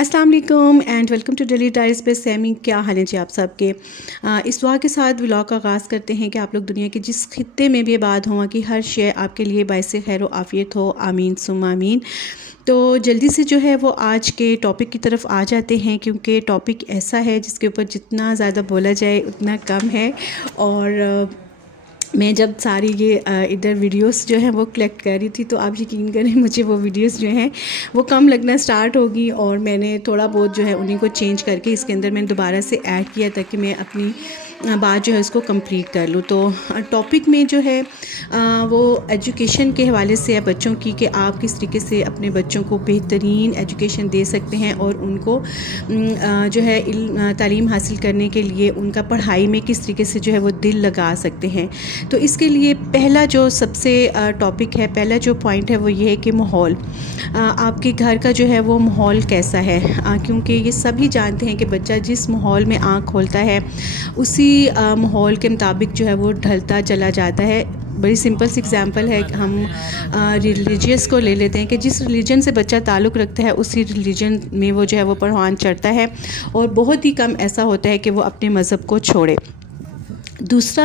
अस्सलाम वालेकुम and welcome to daily diaries पे सैमी। क्या हाल है जी आप सबके। इस दुआ के साथ व्लॉग का आगाज़ करते हैं कि आप लोग दुनिया के जिस खित्ते में भी आबाद हों कि हर शय आपके लिए बाइस खैर व आफ़ियत हो, आमीन सुम आमीन। तो जल्दी से जो है वो आज के टॉपिक की तरफ आ जाते हैं, क्योंकि टॉपिक ऐसा है जिसके ऊपर जितना ज़्यादा बोला जाए उतना कम है। और मैं जब सारी ये इधर वीडियोस जो हैं वो कलेक्ट कर रही थी, तो आप यकीन करें मुझे वो वीडियोस जो हैं वो कम लगना स्टार्ट होगी, और मैंने थोड़ा बहुत जो है उन्हीं को चेंज करके इसके अंदर मैंने दोबारा से ऐड किया ताकि मैं अपनी बात जो है उसको कंप्लीट कर लूँ। तो टॉपिक में जो है वो एजुकेशन के हवाले से है बच्चों की, कि आप किस तरीके से अपने बच्चों को बेहतरीन एजुकेशन दे सकते हैं और उनको जो है तालीम हासिल करने के लिए उनका पढ़ाई में किस तरीके से जो है वो दिल लगा सकते हैं। तो इसके लिए पहला जो सबसे टॉपिक है, पहला जो पॉइंट है वो ये है कि माहौल, आपके घर का जो है वो माहौल कैसा है। क्योंकि ये सभी जानते हैं कि बच्चा जिस माहौल में आँख खोलता है उसी माहौल के मुताबिक जो है वो ढलता चला जाता है। बड़ी सिंपल सी एग्जांपल है, हम रिलीजियस को ले लेते हैं कि जिस रिलीजन से बच्चा ताल्लुक़ रखता है उसी रिलीजन में वो जो है वो परवान चढ़ता है, और बहुत ही कम ऐसा होता है कि वो अपने मज़हब को छोड़े। दूसरा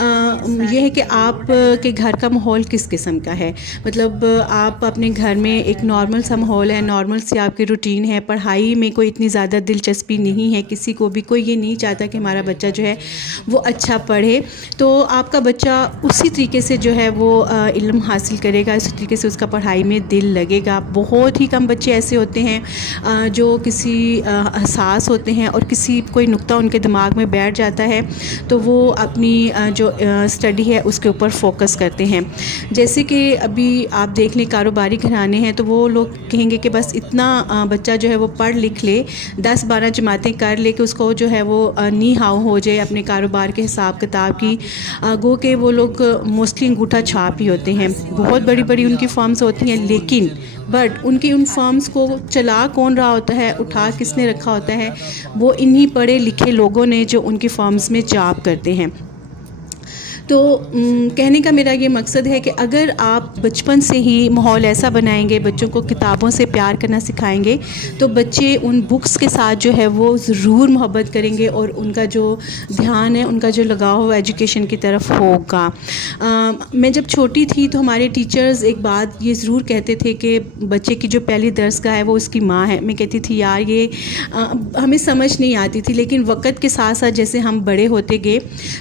ये है कि आप के घर का माहौल किस किस्म का है। मतलब आप अपने घर में एक नॉर्मल सा माहौल है, नॉर्मल सी आपकी रूटीन है, पढ़ाई में कोई इतनी ज़्यादा दिलचस्पी नहीं है, किसी को भी कोई ये नहीं चाहता कि हमारा बच्चा जो है वो अच्छा पढ़े, तो आपका बच्चा उसी तरीके से जो है वो इल्म हासिल करेगा, उसी तरीके से उसका पढ़ाई में दिल लगेगा। बहुत ही कम बच्चे ऐसे होते हैं जो किसी हसास होते हैं और किसी कोई नुक्ता उनके दिमाग में बैठ जाता है तो वो अपनी जो स्टडी है उसके ऊपर फोकस करते हैं। जैसे कि अभी आप देख लें कारोबारी घराने हैं, तो वो लोग कहेंगे कि बस इतना बच्चा जो है वो पढ़ लिख ले, 10-12 जमातें कर ले कि उसको जो है वो नी हाव हो जाए अपने कारोबार के हिसाब किताब की। गो के वो लोग मोस्टली अंगूठा छाप ही होते हैं, बहुत बड़ी बड़ी उनकी फर्म्स होती हैं, लेकिन बट उनकी उन फर्म्स को चला कौन रहा होता है, उठा किसने रखा होता है, वो इन्हीं पढ़े लिखे लोगों ने जो उनकी फर्म्स में जॉब करते हैं। तो कहने का मेरा ये मकसद है कि अगर आप बचपन से ही माहौल ऐसा बनाएंगे, बच्चों को किताबों से प्यार करना सिखाएंगे, तो बच्चे उन बुक्स के साथ जो है वो ज़रूर मोहब्बत करेंगे और उनका जो ध्यान है, उनका जो लगाव हो एजुकेशन की तरफ होगा। मैं जब छोटी थी तो हमारे टीचर्स एक बात ये ज़रूर कहते थे कि बच्चे की जो पहली दरसगाह है वो उसकी माँ है। मैं कहती थी यार ये हमें समझ नहीं आती थी, लेकिन वक्त के साथ साथ जैसे हम बड़े होते गए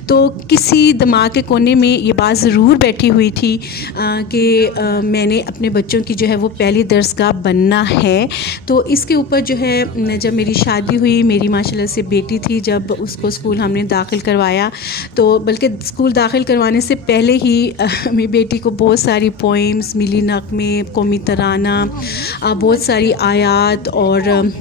तो किसी दिमाग के कोने में ये बात ज़रूर बैठी हुई थी कि मैंने अपने बच्चों की जो है वो पहली दरसगाह बनना है। तो इसके ऊपर जो है जब मेरी शादी हुई, मेरी माशाल्लाह से बेटी थी, जब उसको स्कूल हमने दाखिल करवाया, तो बल्कि स्कूल दाखिल करवाने से पहले ही मेरी बेटी को बहुत सारी पोइम्स मिली, नग़मे, कौमी तराना, बहुत सारी आयात और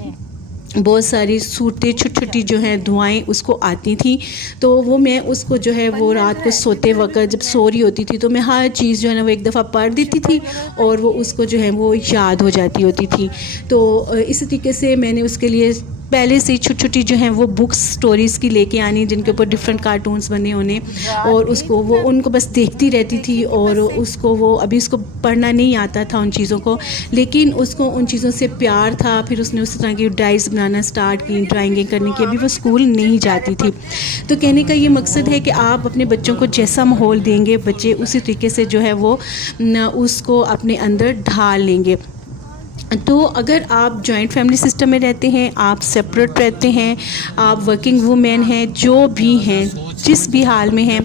बहुत सारी सूरतें छोटी छोटी जो हैं दुआएं उसको आती थी। तो वो मैं उसको जो है वो रात को सोते वक्त जब सो रही होती थी तो मैं हर चीज़ जो है ना वो एक दफ़ा पढ़ देती थी और वो उसको जो है वो याद हो जाती होती थी। तो इस तरीके से मैंने उसके लिए पहले से छोटी छोटी जो हैं वो बुक्स स्टोरीज़ की लेके आनी, जिनके ऊपर डिफरेंट कार्टून्स बने होने, और उसको वो उनको बस देखती रहती थी। और उसको वो अभी उसको पढ़ना नहीं आता था उन चीज़ों को, लेकिन उसको उन चीज़ों से प्यार था। फिर उसने उस तरह की डायरीज बनाना स्टार्ट की, ड्राइंगें करने की। अभी वो स्कूल नहीं जाती थी। तो कहने का ये मकसद है कि आप अपने बच्चों को जैसा माहौल देंगे, बच्चे उसी तरीके से जो है वो उसको अपने अंदर ढाल लेंगे। तो अगर आप जॉइंट फैमिली सिस्टम में रहते हैं, आप सेपरेट रहते हैं, आप वर्किंग वूमेन हैं, जो भी हैं, जिस भी हाल में हैं,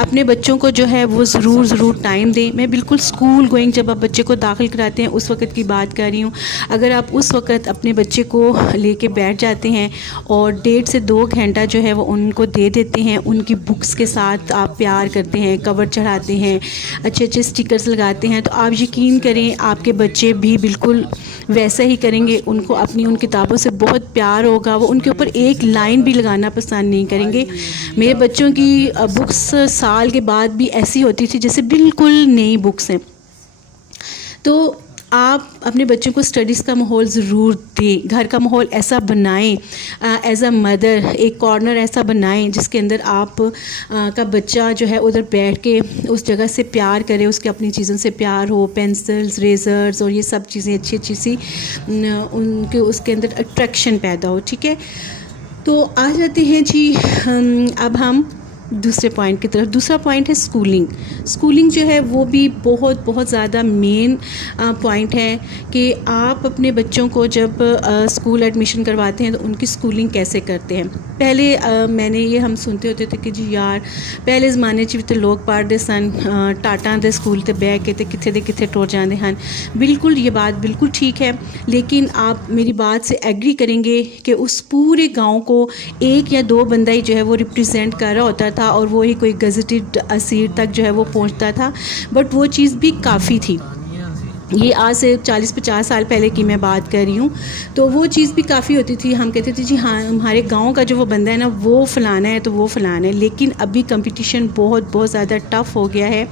अपने बच्चों को जो है वो ज़रूर टाइम दें। मैं बिल्कुल स्कूल गोइंग जब आप बच्चे को दाखिल कराते हैं उस वक़्त की बात कर रही हूँ। अगर आप उस वक़्त अपने बच्चे को लेके बैठ जाते हैं और 1.5 से 2 घंटा जो है वो उनको दे देते हैं, उनकी बुक्स के साथ आप प्यार करते हैं, कवर चढ़ाते हैं, अच्छे अच्छे स्टिकर्स लगाते हैं, तो आप यकीन करें आपके बच्चे भी बिल्कुल वैसा ही करेंगे। उनको अपनी उन किताबों से बहुत प्यार होगा, वो उनके ऊपर एक लाइन भी लगाना पसंद नहीं करेंगे। मेरे बच्चों की बुक्स साल के बाद भी ऐसी होती थी जैसे बिल्कुल नई बुक्स हैं। तो आप अपने बच्चों को स्टडीज़ का माहौल ज़रूर दें। घर का माहौल ऐसा बनाएं, एज़ अ मदर एक कॉर्नर ऐसा बनाएं जिसके अंदर आप का बच्चा जो है उधर बैठ के उस जगह से प्यार करे, उसके अपनी चीज़ों से प्यार हो, पेंसिल्स, रेज़र्स और ये सब चीज़ें अच्छी अच्छी सी उनके उसके अंदर अट्रैक्शन पैदा हो। ठीक है, तो आ जाते हैं जी अब हम दूसरे पॉइंट की तरफ। दूसरा पॉइंट है स्कूलिंग। स्कूलिंग जो है वो भी बहुत ज़्यादा मेन पॉइंट है कि आप अपने बच्चों को जब स्कूल एडमिशन करवाते हैं तो उनकी स्कूलिंग कैसे करते हैं। पहले मैंने ये हम सुनते होते थे कि जी यार पहले ज़माने च तो लोग पढ़ते सन टाटा दे स्कूल ते बह के ते किथे दे किथे टुर जाते हैं। बिल्कुल ये बात बिल्कुल ठीक है, लेकिन आप मेरी बात से एग्री करेंगे कि उस पूरे गांव को एक या दो बंदा ही जो है वो रिप्रेजेंट कर रहा होता था और वो ही कोई गज़टेड सीट तक जो है वो पहुंचता था, बट वो चीज़ भी काफ़ी थी। ये आज से 40-50 साल पहले की मैं बात कर रही हूँ, तो वो चीज़ भी काफ़ी होती थी। हम कहते थे जी हाँ हमारे गांव का जो वो बंदा है ना वो फ़लाना है तो वो फ़लाना है। लेकिन अभी कंपटीशन बहुत ज़्यादा टफ़ हो गया है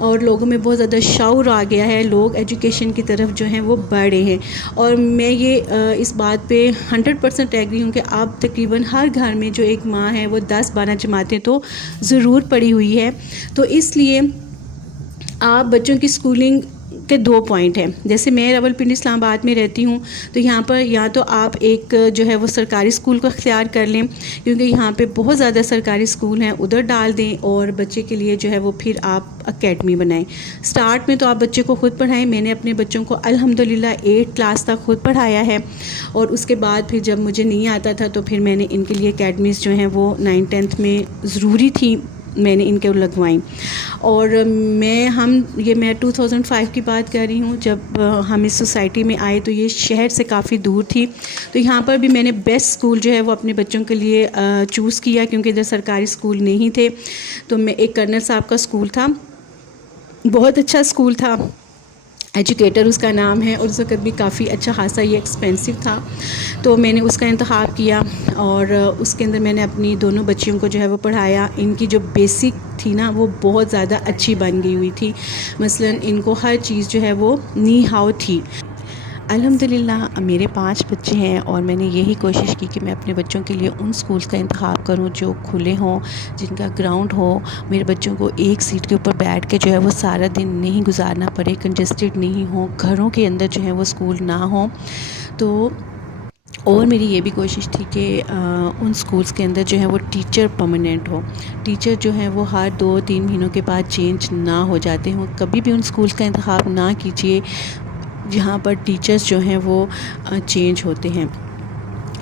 और लोगों में बहुत ज़्यादा शौर आ गया है, लोग एजुकेशन की तरफ जो हैं वो बढ़ रहे हैं। और मैं ये इस बात पे 100% एग्री हूँ कि अब तकरीबन हर घर में जो एक माँ है वो 10-12 जमातें तो ज़रूर पढ़ी हुई है। तो इसलिए आप बच्चों की स्कूलिंग के दो पॉइंट हैं। जैसे मैं रावलपिंडी इस्लामाबाद में रहती हूँ, तो यहाँ पर या तो आप एक जो है वो सरकारी स्कूल को अख्तियार कर लें, क्योंकि यहाँ पे बहुत ज़्यादा सरकारी स्कूल हैं, उधर डाल दें और बच्चे के लिए जो है वो फिर आप अकेडमी बनाएं। स्टार्ट में तो आप बच्चे को ख़ुद पढ़ाएं। मैंने अपने बच्चों को अल्हम्दुलिल्लाह 8 क्लास तक ख़ुद पढ़ाया है और उसके बाद फिर जब मुझे नहीं आता था तो फिर मैंने इनके लिए अकेडमीज़ जो हैं वो 9th-10th में ज़रूरी थी, मैंने इनके लगवाई। और मैं 2005 की बात कर रही हूँ, जब हम इस सोसाइटी में आए तो ये शहर से काफ़ी दूर थी। तो यहाँ पर भी मैंने बेस्ट स्कूल जो है वो अपने बच्चों के लिए चूज़ किया, क्योंकि इधर सरकारी स्कूल नहीं थे। तो मैं एक कर्नल साहब का स्कूल था, बहुत अच्छा स्कूल था, एजुकेटर उसका नाम है, और उस वक्त भी काफ़ी अच्छा खासा ये एक्सपेंसिव था। तो मैंने उसका इंतखाब किया और उसके अंदर मैंने अपनी दोनों बच्चियों को जो है वो पढ़ाया। इनकी जो बेसिक थी ना वो बहुत ज़्यादा अच्छी बन गई हुई थी। मसलन इनको हर चीज़ जो है वो नी हाउ थी। अल्हम्दुलिल्लाह मेरे 5 बच्चे हैं और मैंने यही कोशिश की कि मैं अपने बच्चों के लिए उन स्कूल्स का इंतखाब करूं जो खुले हों, जिनका ग्राउंड हो, मेरे बच्चों को एक सीट के ऊपर बैठ के जो है वो सारा दिन नहीं गुजारना पड़े, कंजस्टेड नहीं हो, घरों के अंदर जो है वो स्कूल ना हो। तो और मेरी ये भी कोशिश थी कि उन स्कूल्स के अंदर जो है वो टीचर परमानेंट हो, टीचर जो है वो हर 2-3 महीनों के बाद चेंज ना हो जाते हों। कभी भी उन स्कूल्स का इंतखाब ना कीजिए जहाँ पर टीचर्स जो हैं वो चेंज होते हैं,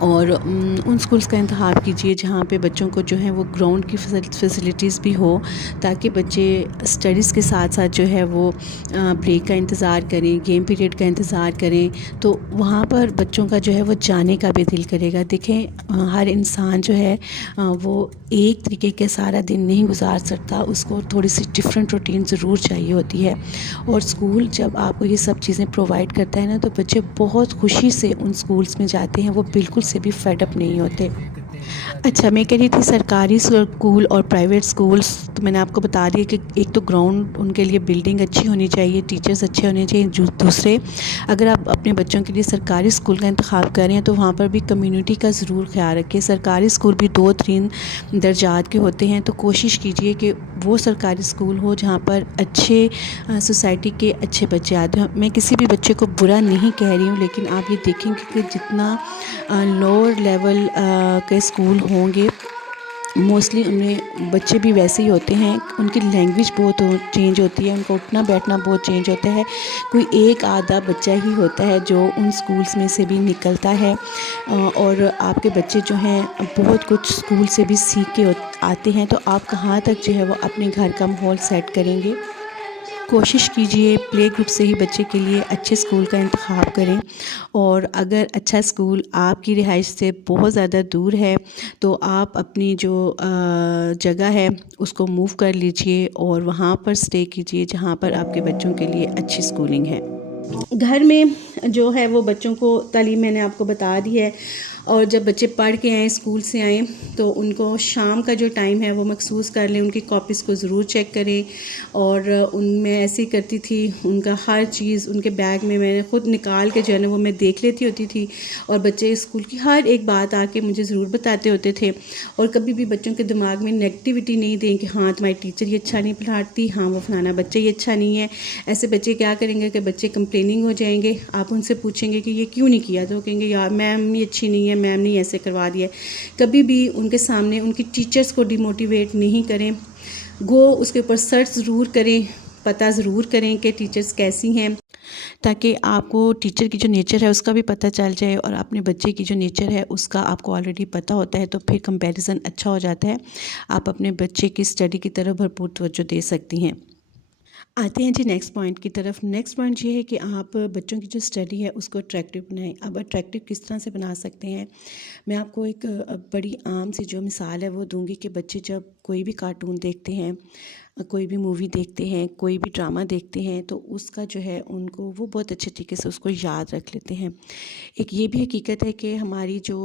और उन स्कूल्स का इंतखाब कीजिए जहाँ पे बच्चों को जो है वो ग्राउंड की फैसिलिटीज़ भी हो, ताकि बच्चे स्टडीज़ के साथ साथ जो है वो ब्रेक का इंतज़ार करें, गेम पीरियड का इंतज़ार करें। तो वहाँ पर बच्चों का जो है वो जाने का भी दिल करेगा। देखें हर इंसान जो है वो एक तरीके के सारा दिन नहीं गुजार सकता, उसको थोड़ी सी डिफरेंट रूटीन ज़रूर चाहिए होती है। और स्कूल जब आपको ये सब चीज़ें प्रोवाइड करता है ना, तो बच्चे बहुत खुशी से उन स्कूल्स में जाते हैं, वो बिल्कुल से भी फेड अप नहीं होते। अच्छा, मैं कह रही थी सरकारी स्कूल और प्राइवेट स्कूल्स, तो मैंने आपको बता दिया कि एक तो ग्राउंड उनके लिए बिल्डिंग अच्छी होनी चाहिए, टीचर्स अच्छे होने चाहिए। दूसरे, अगर आप अपने बच्चों के लिए सरकारी स्कूल का इंतखाब कर रहे हैं तो वहाँ पर भी कम्युनिटी का ज़रूर ख्याल रखें। सरकारी स्कूल भी 2-3 दर्जात के होते हैं, तो कोशिश कीजिए कि वो सरकारी स्कूल हो जहाँ पर अच्छे सोसाइटी के अच्छे बच्चे आते हैं। मैं किसी भी बच्चे को बुरा नहीं कह रही हूँ, लेकिन आप ये देखेंगे कि जितना लोअर लेवल के स्कूल होंगे मोस्टली उनमें बच्चे भी वैसे ही होते हैं, उनकी लैंग्वेज बहुत चेंज होती है, उनका उठना बैठना बहुत चेंज होता है। कोई एक आधा बच्चा ही होता है जो उन स्कूल्स में से भी निकलता है, और आपके बच्चे जो हैं बहुत कुछ स्कूल से भी सीख के आते हैं। तो आप कहाँ तक जो है वो अपने घर का माहौल सेट करेंगे। कोशिश कीजिए प्ले ग्रुप से ही बच्चे के लिए अच्छे स्कूल का इंतखाब करें, और अगर अच्छा स्कूल आपकी रिहाइश से बहुत ज़्यादा दूर है तो आप अपनी जो जगह है उसको मूव कर लीजिए और वहाँ पर स्टे कीजिए जहाँ पर आपके बच्चों के लिए अच्छी स्कूलिंग है। घर में जो है वो बच्चों को तालीम मैंने आपको बता दी है, और जब बच्चे पढ़ के आएँ, स्कूल से आएँ, तो उनको शाम का जो टाइम है वो मखसूस कर लें, उनकी कॉपीज़ को ज़रूर चेक करें। और उनमें ऐसे ही करती थी, उनका हर चीज़ उनके बैग में मैंने ख़ुद निकाल के जो है ना वो मैं देख लेती होती थी। और बच्चे स्कूल की हर एक बात आके मुझे ज़रूर बताते होते थे। और कभी भी बच्चों के दिमाग में नेगेटिविटी नहीं दें कि हाँ तुम्हारी टीचर ये अच्छा नहीं पढ़ाती, हाँ वो फलाना बच्चा ये अच्छा नहीं है। ऐसे बच्चे क्या करेंगे कि बच्चे कंप्लेनिंग हो जाएंगे। आप उनसे पूछेंगे कि ये क्यों नहीं किया, तो कहेंगे यार मैम ये अच्छी नहीं है, मैम ने ऐसे करवा दिया। कभी भी उनके सामने उनकी टीचर्स को डिमोटिवेट नहीं करें। उसके ऊपर सर्च ज़रूर करें, पता ज़रूर करें कि टीचर्स कैसी हैं, ताकि आपको टीचर की जो नेचर है उसका भी पता चल जाए और अपने बच्चे की जो नेचर है उसका आपको ऑलरेडी पता होता है, तो फिर कंपैरिजन अच्छा हो जाता है। आप अपने बच्चे की स्टडी की तरफ भरपूर तवज्जो दे सकती हैं। आते हैं जी नेक्स्ट पॉइंट की तरफ। नेक्स्ट पॉइंट ये है कि आप बच्चों की जो स्टडी है उसको अट्रैक्टिव बनाएं। अब अट्रैक्टिव किस तरह से बना सकते हैं, मैं आपको एक बड़ी आम सी जो मिसाल है वो दूंगी कि बच्चे जब कोई भी कार्टून देखते हैं, कोई भी मूवी देखते हैं, कोई भी ड्रामा देखते हैं, तो उसका जो है उनको वो बहुत अच्छे तरीके से उसको याद रख लेते हैं। एक ये भी हकीकत है कि हमारी जो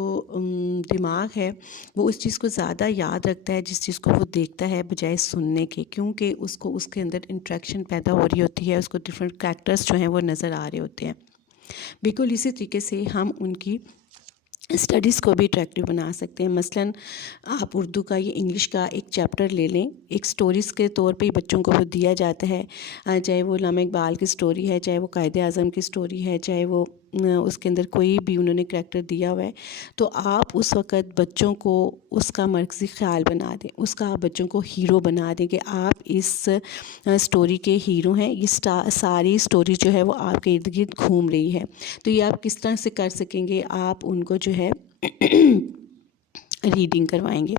दिमाग है वो उस चीज़ को ज़्यादा याद रखता है जिस चीज़ को वो देखता है बजाय सुनने के, क्योंकि उसको उसके अंदर इंट्रैक्शन पैदा हो रही होती है, उसको डिफरेंट कैरेक्टर्स जो हैं वो नज़र आ रहे होते हैं। बिल्कुल इसी तरीके से हम उनकी स्टडीज़ को भी अट्रैक्टिव बना सकते हैं। मसलन आप उर्दू का या इंग्लिश का एक चैप्टर ले लें, एक स्टोरीज़ के तौर पे ही बच्चों को वो दिया जाता है, चाहे वो अल्लामा इकबाल की स्टोरी है, चाहे वो कायदे आज़म की स्टोरी है, चाहे वो उसके अंदर कोई भी उन्होंने करैक्टर दिया हुआ है, तो आप उस वक़्त बच्चों को उसका मरकज़ी ख़्याल बना दें, उसका आप बच्चों को हीरो बना दें कि आप इस स्टोरी के हीरो हैं। ये सारी स्टोरी जो है वो आपके इर्द गिर्द घूम रही है। तो ये आप किस तरह से कर सकेंगे, आप उनको जो है रीडिंग करवाएंगे।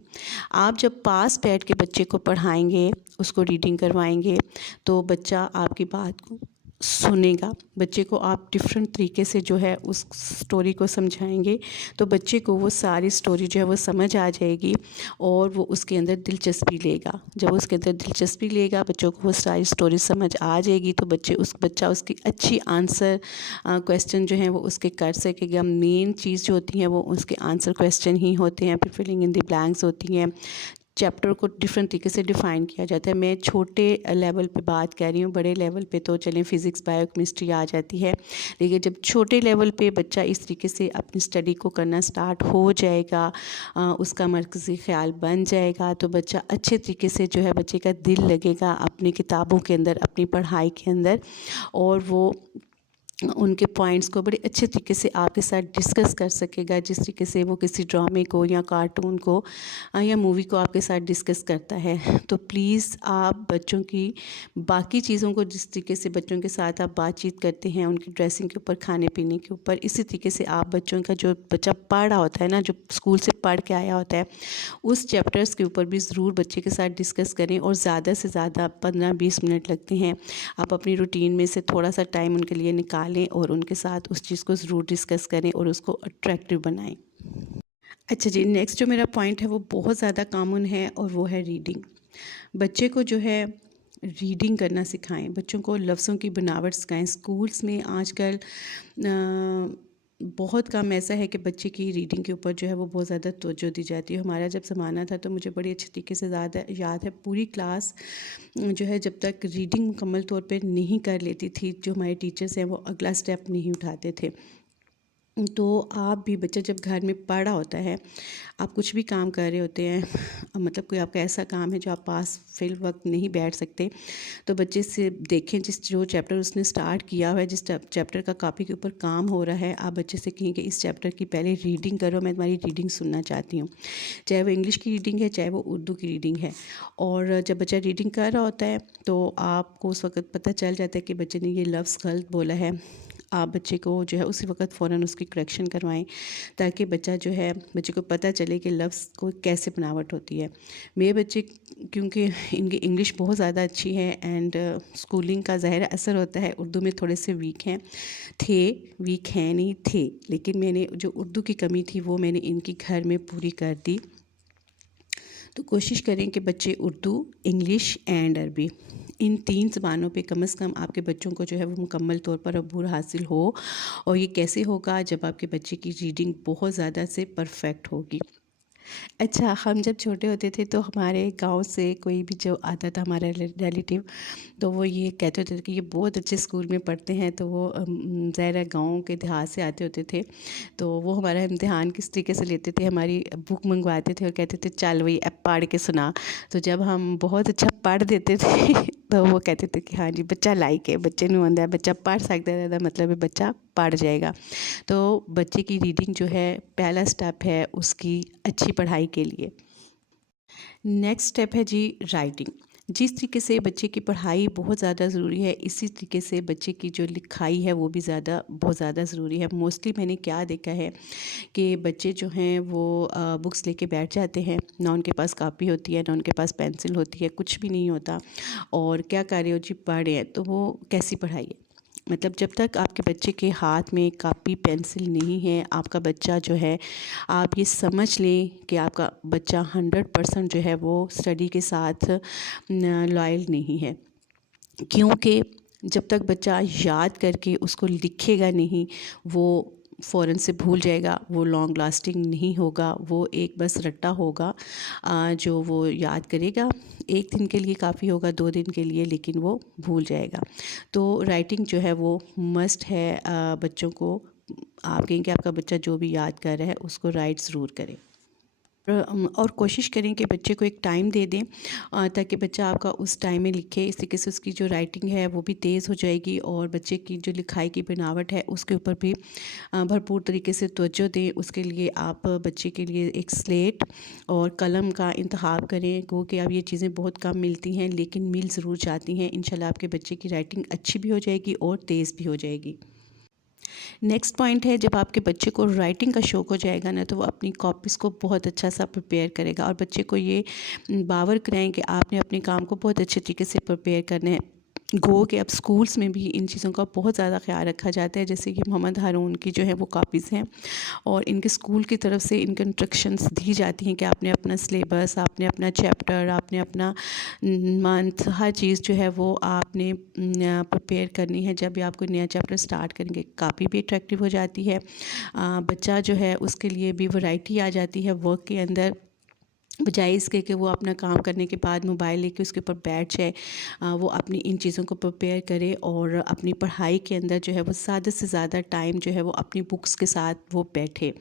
आप जब पास बैठ के बच्चे को पढ़ाएंगे, उसको रीडिंग करवाएंगे, तो बच्चा आपकी बात को सुनेगा। बच्चे को आप डिफरेंट तरीके से जो है उस स्टोरी को समझाएंगे, तो बच्चे को वो सारी स्टोरी जो है वो समझ आ जाएगी और वो उसके अंदर दिलचस्पी लेगा। जब उसके अंदर दिलचस्पी लेगा, बच्चों को वो सारी स्टोरी समझ आ जाएगी, तो बच्चा उसकी अच्छी आंसर क्वेश्चन जो है वो उसके कर सकेगा। मेन चीज़ जो होती है वो उसके आंसर क्वेश्चन ही होते हैं, फिर फिलिंग इन द ब्लैंक्स होती हैं। चैप्टर को डिफरेंट तरीके से डिफ़ाइन किया जाता है। मैं छोटे लेवल पे बात कर रही हूँ, बड़े लेवल पे तो चलें फिज़िक्स बायो केमिस्ट्री आ जाती है, लेकिन जब छोटे लेवल पे बच्चा इस तरीके से अपनी स्टडी को करना स्टार्ट हो जाएगा, उसका मरकज़ी ख़्याल बन जाएगा, तो बच्चा अच्छे तरीके से जो है बच्चे का दिल लगेगा अपनी किताबों के अंदर, अपनी पढ़ाई के अंदर, और वो उनके पॉइंट्स को बड़े अच्छे तरीके से आपके साथ डिस्कस कर सकेगा, जिस तरीके से वो किसी ड्रामे को या कार्टून को या मूवी को आपके साथ डिस्कस करता है। तो प्लीज़ आप बच्चों की बाकी चीज़ों को जिस तरीके से बच्चों के साथ आप बातचीत करते हैं, उनकी ड्रेसिंग के ऊपर, खाने पीने के ऊपर, इसी तरीके से आप बच्चों का जो बच्चा पढ़ रहा होता है ना, जो स्कूल से पढ़ के आया होता है, उस चैप्टर्स के ऊपर भी ज़रूर बच्चे के साथ डिस्कस करें। और ज़्यादा से ज़्यादा 15-20 मिनट लगते हैं, आप अपनी रूटीन में से थोड़ा सा टाइम उनके लिए निकालें और उनके साथ उस चीज़ को ज़रूर डिस्कस करें और उसको अट्रैक्टिव बनाएं। अच्छा जी, नेक्स्ट जो मेरा पॉइंट है वो बहुत ज़्यादा कॉमन है और वो है रीडिंग। बच्चे को जो है रीडिंग करना सिखाएं, बच्चों को लफ्ज़ों की बनावट सिखाएं। स्कूल्स में आजकल बहुत कम ऐसा है कि बच्चे की रीडिंग के ऊपर जो है वो बहुत ज़्यादा तवज्जो दी जाती है। हमारा जब ज़माना था तो मुझे बड़ी अच्छी तरीके से ज़्यादा याद है, पूरी क्लास जो है जब तक रीडिंग मुकम्मल तौर पे नहीं कर लेती थी, जो हमारे टीचर्स हैं वो अगला स्टेप नहीं उठाते थे। तो आप भी, बच्चा जब घर में पढ़ रहा होता है, आप कुछ भी काम कर रहे होते हैं, मतलब कोई आपका ऐसा काम है जो आप पास फिल वक्त नहीं बैठ सकते, तो बच्चे से देखें जो चैप्टर उसने स्टार्ट किया हुआ है, जिस चैप्टर का कॉपी के ऊपर काम हो रहा है, आप बच्चे से कहें कि इस चैप्टर की पहले रीडिंग करो, मैं तुम्हारी रीडिंग सुनना चाहती हूँ। चाहे वो इंग्लिश की रीडिंग है, चाहे वो उर्दू की रीडिंग है। और जब बच्चा रीडिंग कर रहा होता है तो आपको उस वक्त पता चल जाता है कि बच्चे ने ये लफ्ज़ गलत बोला है। आप बच्चे को जो है उसी वक्त फ़ौरन उसकी करेक्शन करवाएं, ताकि बच्चे को पता चले कि लफ्ज़ को कैसे बनावट होती है। मेरे बच्चे, क्योंकि इनकी इंग्लिश बहुत ज़्यादा अच्छी है एंड स्कूलिंग का ज़ाहिर असर होता है, उर्दू में थोड़े से वीक हैं नहीं थे, लेकिन मैंने जो उर्दू की कमी थी वो मैंने इनकी घर में पूरी कर दी। तो कोशिश करें कि बच्चे उर्दू, इंग्लिश एंड अरबी इन 3 ज़बानों पे कम से कम आपके बच्चों को जो है वो मुकम्मल तौर पर अबूर हासिल हो। और ये कैसे होगा, जब आपके बच्चे की रीडिंग बहुत ज़्यादा से परफेक्ट होगी। अच्छा, हम जब छोटे होते थे तो हमारे गांव से कोई भी जो आता था हमारा रिलेटिव, तो वो ये कहते होते थे कि ये बहुत अच्छे स्कूल में पढ़ते हैं। तो वो ज़ाहिर है गाँव के देहात से आते होते थे। तो वो हमारा इम्तिहान किस तरीके से लेते थे, हमारी बुक मंगवाते थे और कहते थे चल वही अब पढ़ के सुना। तो जब हम बहुत अच्छा पढ़ देते थे तो वो कहते थे कि हाँ जी बच्चा लाइक है, बच्चे नूं आंदा है, बच्चा पढ़ सकता है, मतलब है बच्चा पढ़ जाएगा। तो बच्चे की रीडिंग जो है पहला स्टेप है उसकी अच्छी पढ़ाई के लिए। नेक्स्ट स्टेप है जी राइटिंग। जिस तरीके से बच्चे की पढ़ाई बहुत ज़्यादा ज़रूरी है, इसी तरीके से बच्चे की जो लिखाई है वो भी बहुत ज़्यादा ज़रूरी है। मोस्टली मैंने क्या देखा है कि बच्चे जो हैं वो बुक्स लेके बैठ जाते हैं, ना उनके पास कापी होती है, ना उनके पास पेंसिल होती है, कुछ भी नहीं होता। और क्या कर रहे हो जी, पढ़ रहे हैं। तो वो कैसी पढ़ाई है? मतलब जब तक आपके बच्चे के हाथ में कापी पेंसिल नहीं है, आपका बच्चा जो है, आप ये समझ लें कि आपका बच्चा 100% जो है वो स्टडी के साथ लॉयल नहीं है। क्योंकि जब तक बच्चा याद करके उसको लिखेगा नहीं, वो फ़ौरन से भूल जाएगा, वो लॉन्ग लास्टिंग नहीं होगा, वो एक बस रट्टा होगा जो वो याद करेगा। 1 दिन के लिए काफ़ी होगा, 2 दिन के लिए, लेकिन वो भूल जाएगा। तो राइटिंग जो है वो मस्ट है बच्चों को। आप कहें कि आपका बच्चा जो भी याद कर रहा है उसको राइट ज़रूर करें। और कोशिश करें कि बच्चे को एक टाइम दे दें ताकि बच्चा आपका उस टाइम में लिखे। इस तरीके से उसकी जो राइटिंग है वो भी तेज़ हो जाएगी और बच्चे की जो लिखाई की बनावट है उसके ऊपर भी भरपूर तरीके से तवज्जो दें। उसके लिए आप बच्चे के लिए एक स्लेट और कलम का इंतखाब करें, क्योंकि अब ये चीज़ें बहुत कम मिलती हैं लेकिन मिल ज़रूर जाती हैं। इंशाल्लाह आपके बच्चे की राइटिंग अच्छी भी हो जाएगी और तेज़ भी हो जाएगी। नेक्स्ट पॉइंट है, जब आपके बच्चे को राइटिंग का शौक़ हो जाएगा ना, तो वो अपनी कॉपीज़ को बहुत अच्छा सा प्रिपेयर करेगा। और बच्चे को ये बावर कराएं कि आपने अपने काम को बहुत अच्छे तरीके से प्रिपेयर करना है। गो कि अब स्कूल्स में भी इन चीज़ों का बहुत ज़्यादा ख्याल रखा जाता है। जैसे कि मोहम्मद हारून की जो है वो कॉपीज़ हैं और इनके स्कूल की तरफ से इनके इंस्ट्रक्शंस दी जाती हैं कि आपने अपना सिलेबस, आपने अपना चैप्टर, आपने अपना मंथ, हर चीज़ जो है वो आपने प्रिपेयर करनी है। जब भी आप कोई नया चैप्टर स्टार्ट करेंगे, काफ़ी भी अट्रैक्टिव हो जाती है। बच्चा जो है उसके लिए भी वैरायटी आ जाती है वर्क के अंदर, बजाय इसके कि वो अपना काम करने के बाद मोबाइल लेके उसके ऊपर बैठ जाए। वो अपनी इन चीज़ों को प्रिपेयर करे और अपनी पढ़ाई के अंदर जो है वो ज़्यादा से ज़्यादा टाइम जो है वो अपनी बुक्स के साथ वो बैठे।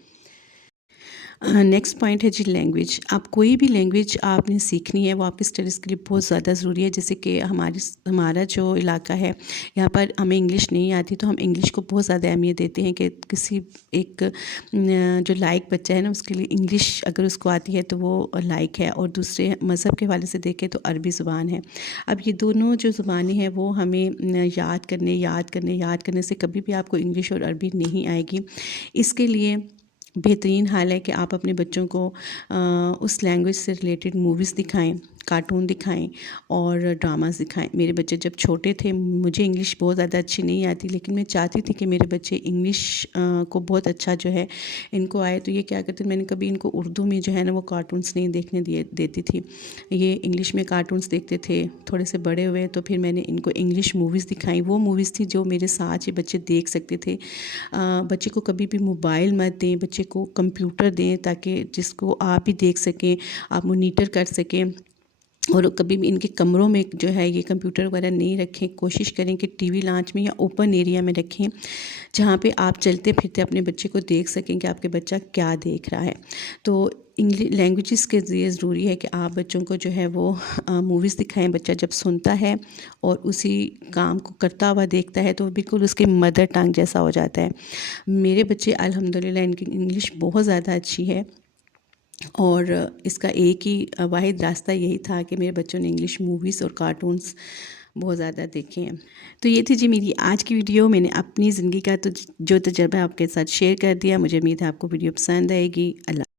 नेक्स्ट पॉइंट है जी लैंग्वेज। आप कोई भी लैंग्वेज आपने सीखनी है वो आपकी स्टडीज़ के लिए बहुत ज़्यादा ज़रूरी है। जैसे कि हमारा जो इलाका है यहाँ पर हमें इंग्लिश नहीं आती, तो हम इंग्लिश को बहुत ज़्यादा अहमियत देते हैं कि किसी एक जो लाइक बच्चा है ना उसके लिए इंग्लिश अगर उसको आती है तो वो लाइक है। और दूसरे मज़हब के हवाले से देखें तो अरबी ज़ुबान है। अब ये दोनों जो ज़ुबानें हैं वो हमें याद करने से कभी भी आपको इंग्लिश और अरबी नहीं आएगी। इसके लिए बेहतरीन हाल है कि आप अपने बच्चों को उस लैंग्वेज से रिलेटेड मूवीज़ दिखाएं, कार्टून दिखाएं और ड्रामास दिखाएं। मेरे बच्चे जब छोटे थे, मुझे इंग्लिश बहुत ज़्यादा अच्छी नहीं आती, लेकिन मैं चाहती थी कि मेरे बच्चे इंग्लिश को बहुत अच्छा जो है इनको आए। तो ये क्या करते, मैंने कभी इनको उर्दू में जो है ना वो कार्टून्स नहीं देखने देती थी। ये इंग्लिश में कार्टून्स देखते थे। थोड़े से बड़े हुए तो फिर मैंने इनको इंग्लिश मूवीज़ दिखाई। वो मूवीज़ थी जो मेरे साथ ये बच्चे देख सकते थे। बच्चे को कभी भी मोबाइल मत दें, बच्चे को कंप्यूटर दें ताकि जिसको आप भी देख सकें, आप मॉनिटर कर सकें। और कभी भी इनके कमरों में जो है ये कंप्यूटर वगैरह नहीं रखें। कोशिश करें कि टीवी लॉन्च में या ओपन एरिया में रखें जहाँ पे आप चलते फिरते अपने बच्चे को देख सकें कि आपके बच्चा क्या देख रहा है। तो इंग्लिश लैंग्वेजेस के लिए ज़रूरी है कि आप बच्चों को जो है वो मूवीज़ दिखाएं। बच्चा जब सुनता है और उसी काम को करता हुआ देखता है तो वो बिल्कुल उसकी मदर टंग जैसा हो जाता है। मेरे बच्चे अल्हम्दुलिल्लाह इनकी इंग्लिश बहुत ज़्यादा अच्छी है और इसका एक ही वाहिद रास्ता यही था कि मेरे बच्चों ने इंग्लिश मूवीज़ और कार्टून्स बहुत ज़्यादा देखे हैं। तो ये थी जी मेरी आज की वीडियो। मैंने अपनी ज़िंदगी का जो तजुर्बा आपके साथ शेयर कर दिया। मुझे उम्मीद है आपको वीडियो पसंद आएगी। अल्लाह।